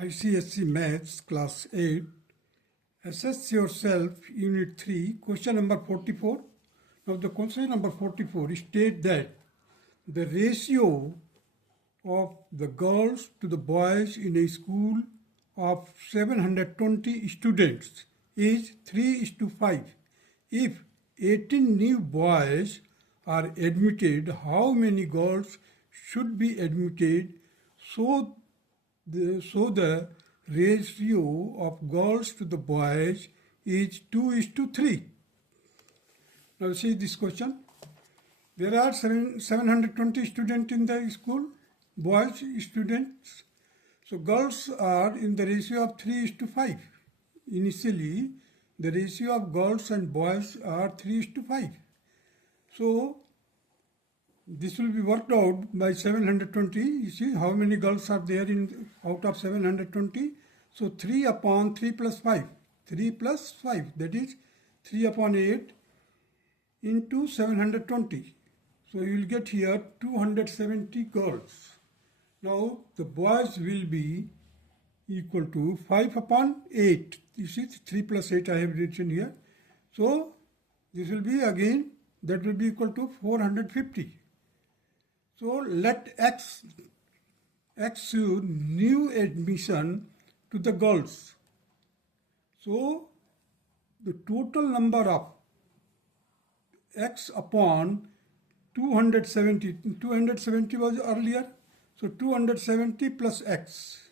ICSE Maths Class 8, Assess Yourself Unit 3, question number 44. Now the question number 44 states that the ratio of the girls to the boys in a school of 720 students is 3:5. If 18 new boys are admitted, how many girls should be admitted so the ratio of girls to the boys is 2:3. Now see this question. There are 720 students in the school, boys students. So girls are in the ratio of 3:5. Initially, the ratio of girls and boys are 3:5. So this will be worked out by 720. You see how many girls are there out of 720. So 3 upon 3 plus 5. 3 plus 5, that is 3 upon 8 into 720. So you will get here 270 girls. Now the boys will be equal to 5 upon 8. You see 3 plus 8 I have written here. So this will be again, that will be equal to 450. So let X new admission to the girls. So the total number of X upon 270. 270 was earlier. So 270 plus X.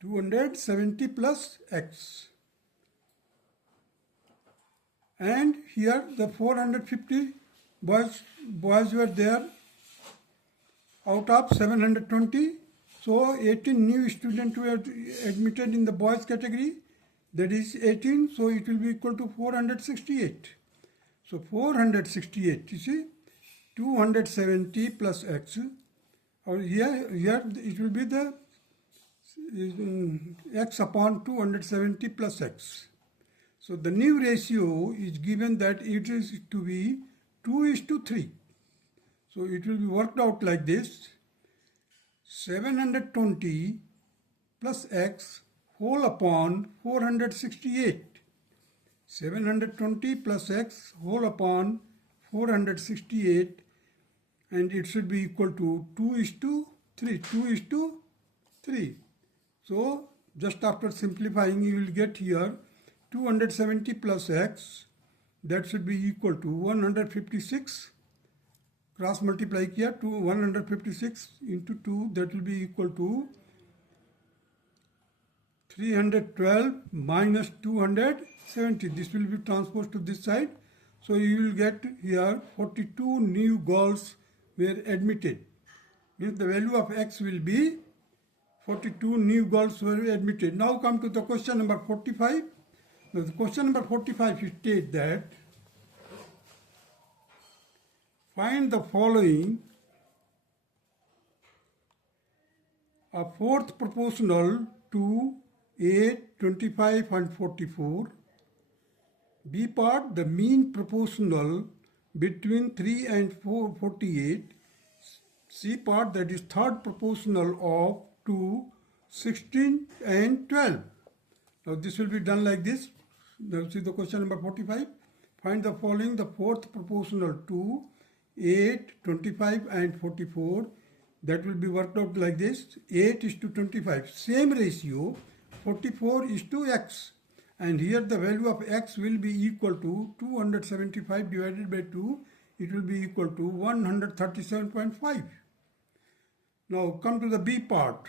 270 plus X. And here the 450 boys were there out of 720. So 18 new students were admitted in the boys category. That is 18. So it will be equal to 468. So 468, you see, 270 plus X. Or here it will be the X upon 270 plus X. So the new ratio is given that it is to be 2:3. So it will be worked out like this. 720 plus X whole upon 468. 720 plus X whole upon 468, and it should be equal to 2:3. 2:3. So just after simplifying, you will get here 270 plus X, that should be equal to 156. Cross multiply here to 156 into 2, that will be equal to 312 minus 270. This will be transposed to this side. So you will get here 42 new girls were admitted. Means the value of X will be 42 new girls were admitted. Now come to the question number 45. Now the question number 45 states that find the following: a fourth proportional to 8, 25 and 44. B part, the mean proportional between 3 and 48. C part, that is third proportional of 2, 16 and 12. Now this will be done like this. Now see the question number 45. Find the following: the fourth proportional to 8, 25 and 44. That will be worked out like this. 8:25. Same ratio. 44 is to X. And here the value of X will be equal to 275 divided by 2. It will be equal to 137.5. Now come to the B part.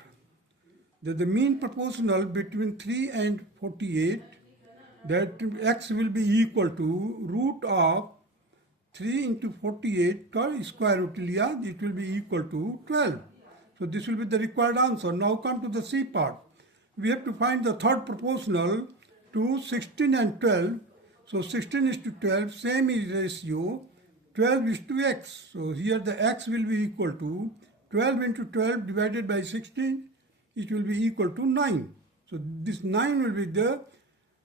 The mean proportional between 3 and 48, that X will be equal to root of 3 into 48 square root liya, it will be equal to 12. So this will be the required answer. Now come to the C part. We have to find the third proportional to 16 and 12. So 16:12, same is ratio, 12:X. So here the X will be equal to 12 into 12 divided by 16. It will be equal to 9. So this 9 will be the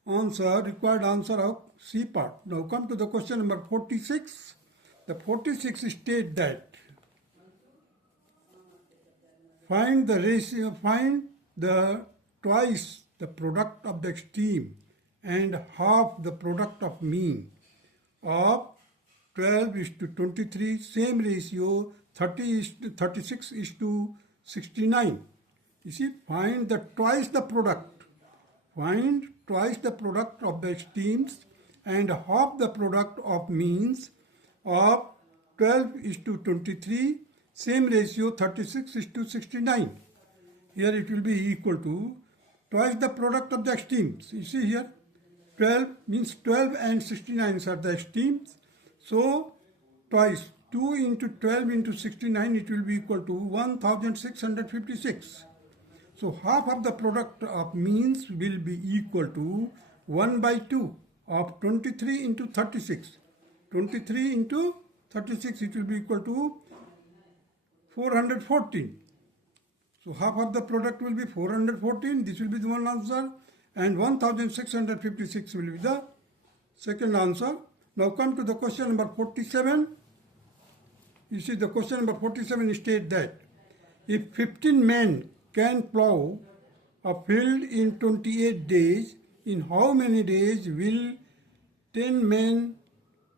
answer, required answer of C part. Now come to the question number 46. The 46 states that find the ratio, find the twice the product of the extreme and half the product of mean of 12 is to 23, same ratio 36 is to 69. You see, find the twice the product. Find twice the product of the extremes and half the product of means of 12 is to 23, same ratio 36 is to 69. Here it will be equal to twice the product of the extremes. You see here, 12 means 12 and 69 are the extremes. So twice 2 into 12 into 69, it will be equal to 1656. So half of the product of means will be equal to 1 by 2 of 23 into 36. 23 into 36, it will be equal to 414. So half of the product will be 414. This will be the one answer. And 1656 will be the second answer. Now come to the question number 47. You see, the question number 47 states that if 15 men can plow a field in 28 days, in how many days will 10 men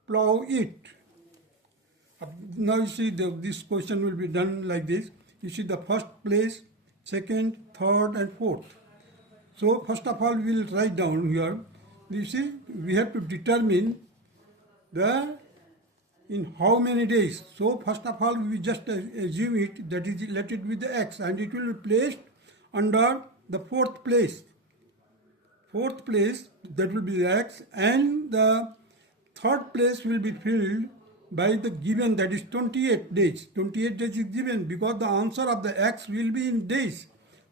plow it? Now you see, this question will be done like this. You see the first place, second, third and fourth. So first of all, we will write down here. You see, we have to determine in how many days. So first of all, we just assume it, that is, let it be the x, and it will be placed under the fourth place. Fourth place, that will be the x, and the third place will be filled by the given, that is 28 days. 28 days is given because the answer of the x will be in days.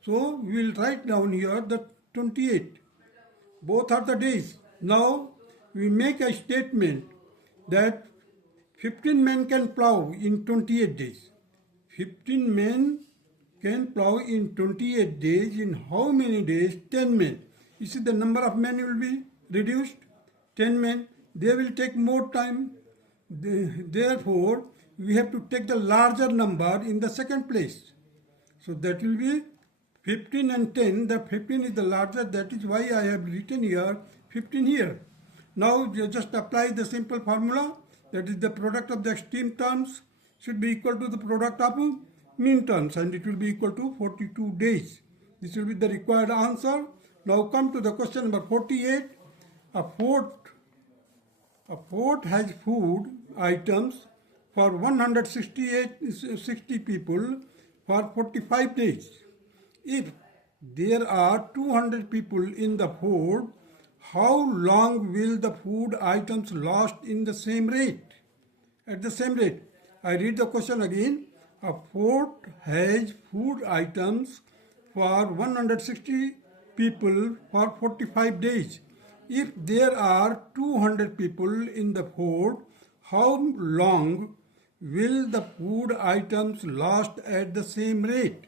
So we will write down here the 28. Both are the days. Now we make a statement that 15 men can plow in 28 days. 15 men can plow in 28 days. In how many days? 10 men. You see, the number of men will be reduced. 10 men. They will take more time. Therefore, we have to take the larger number in the second place. So that will be 15 and 10. The 15 is the larger. That is why I have written here 15 here. Now you just apply the simple formula. That is, the product of the extreme terms should be equal to the product of mean terms, and it will be equal to 42 days. This will be the required answer. Now come to the question number 48. A fort has food items for 160 people for 45 days. If there are 200 people in the fort, how long will the food items last in the same rate? At the same rate. I read the question again. A fort has food items for 160 people for 45 days. If there are 200 people in the fort, how long will the food items last at the same rate?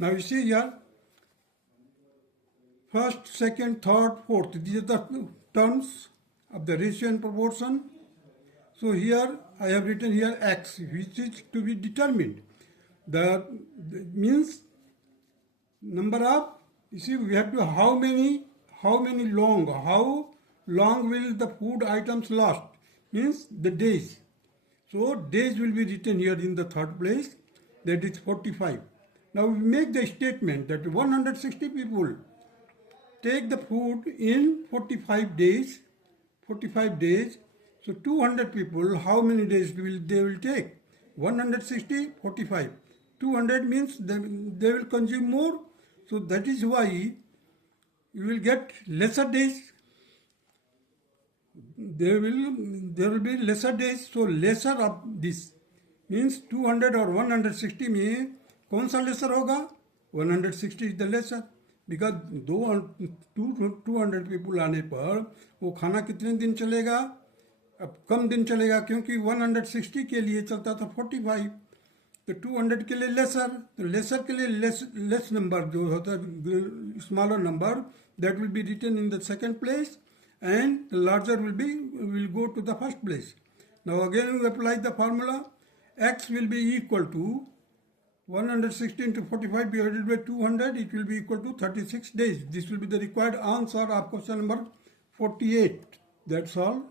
Now you see here, first, second, third, fourth. These are the terms of the ratio and proportion. So here I have written here x, which is to be determined. The means number of, you see, we have to how long will the food items last? Means the days. So days will be written here in the third place, that is 45. Now we make the statement that 160 people take the food in 45 days. 45 days. So 200 people, how many days they will take? 160, 45. 200 means they will consume more. So that is why you will get lesser days. There will be lesser days. So lesser of this means 200 or 160 में कौन सा lesser होगा? 160 is the lesser. Because 200 people आने पर वो खाना कितने दिन चलेगा? अब कम दिन चलेगा, क्योंकि 160 के लिए चलता था 45, तो 200 के लिए लेसर, तो लेसर के लिए लेस नंबर जो होता है, smaller number, that will be written in the second place and the larger will go to the first place. Now again we apply the formula. X will be equal to 116 to 45 divided by 200, it will be equal to 36 days. This will be the required answer of question number 48. That's all.